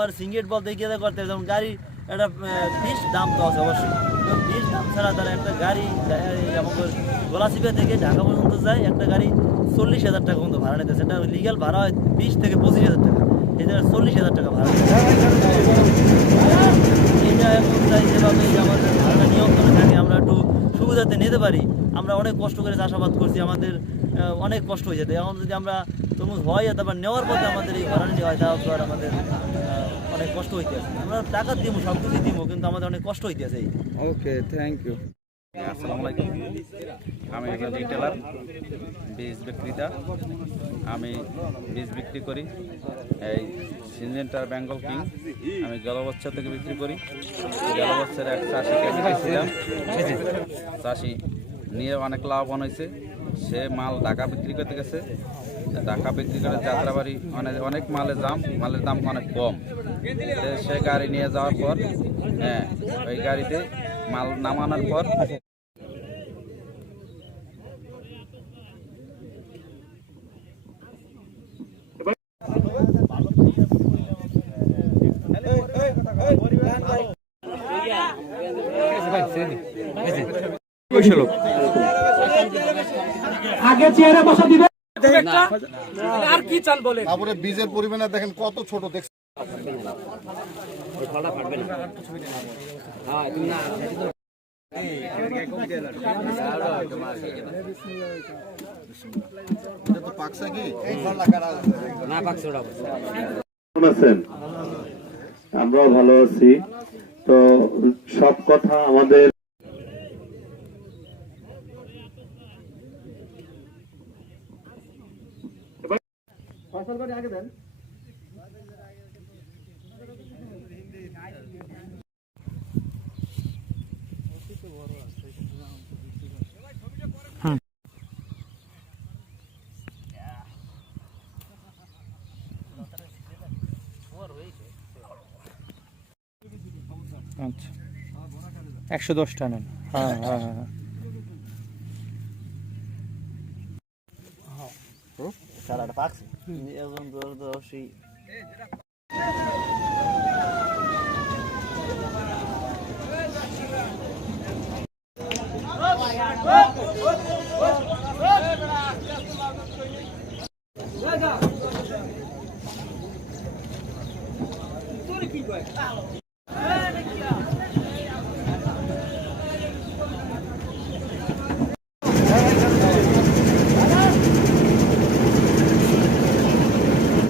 আর সিঙ্গেট বলতে গিয়ে করতে যেমন গাড়ি, একটা ফিস দাম তো আছে অবশ্যই। ফিস দাম ছাড়া তারা একটা গাড়ি আমাদের থেকে ঢাকা পর্যন্ত যায়, একটা গাড়ি চল্লিশ হাজার টাকা পর্যন্ত ভাড়া নিতেছে। এটা লিগাল ভাড়া হয় বিশ থেকে পঁচিশ হাজার টাকা। জায়গায় চল্লিশ হাজার টাকা ভাড়া এটা এখন চাই যেভাবে আমাদের ভাড়াটা নিয়ন্ত্রণে থাকে, আমরা একটু সুবিধাতে নিতে পারি। আমরা অনেক কষ্ট করে চাষাবাদ করছি, আমাদের অনেক কষ্ট হয়ে যেতে। এখন যদি আমরা তরমুজ হয় তারপর নেওয়ার পথে আমাদের এই ভাড়া নেওয়া হয়, তাও আমাদের অনেক কষ্ট হইতে আছে। আমরা টাকা দিব সব কিছু দিব কিন্তু আমাদের অনেক কষ্ট হইতে আছে ওকে থ্যাংক ইউ আসসালামু আলাইকুম। আমি একজন রিটেলার বীজ বিক্রেতা। আমি বীজ বিক্রি করি। এই সিনজেন্টার বেঙ্গল কিং। আমি গেল বছর থেকে বিক্রি করি। গেল বছর এক চাষিকে আমি দিয়েছিলাম চাষি নিয়ে অনেক লাভবান হয়েছে সে মাল ঢাকা বিক্রি করতে গেছে ঢাকা বিক্রি করে যাত্রাবাড়ি অনেক অনেক মালের দাম মালের দাম অনেক কম সে গাড়ি নিয়ে যাওয়ার পর হ্যাঁ ওই গাড়িতে মাল নামানোর পর আগে চেয়ারে বসা দিবে। আর কি চান বলে? তারপরে বীজের পরিমাণে দেখেন কত ছোট আছেন? আমরাও ভালো আছি। তো সব কথা আমাদের আচ্ছা। একশো দশটা নেন হ্যাঁ হ্যাঁ। হ্যাঁ। চালাটা পাকছে এখন তো সেই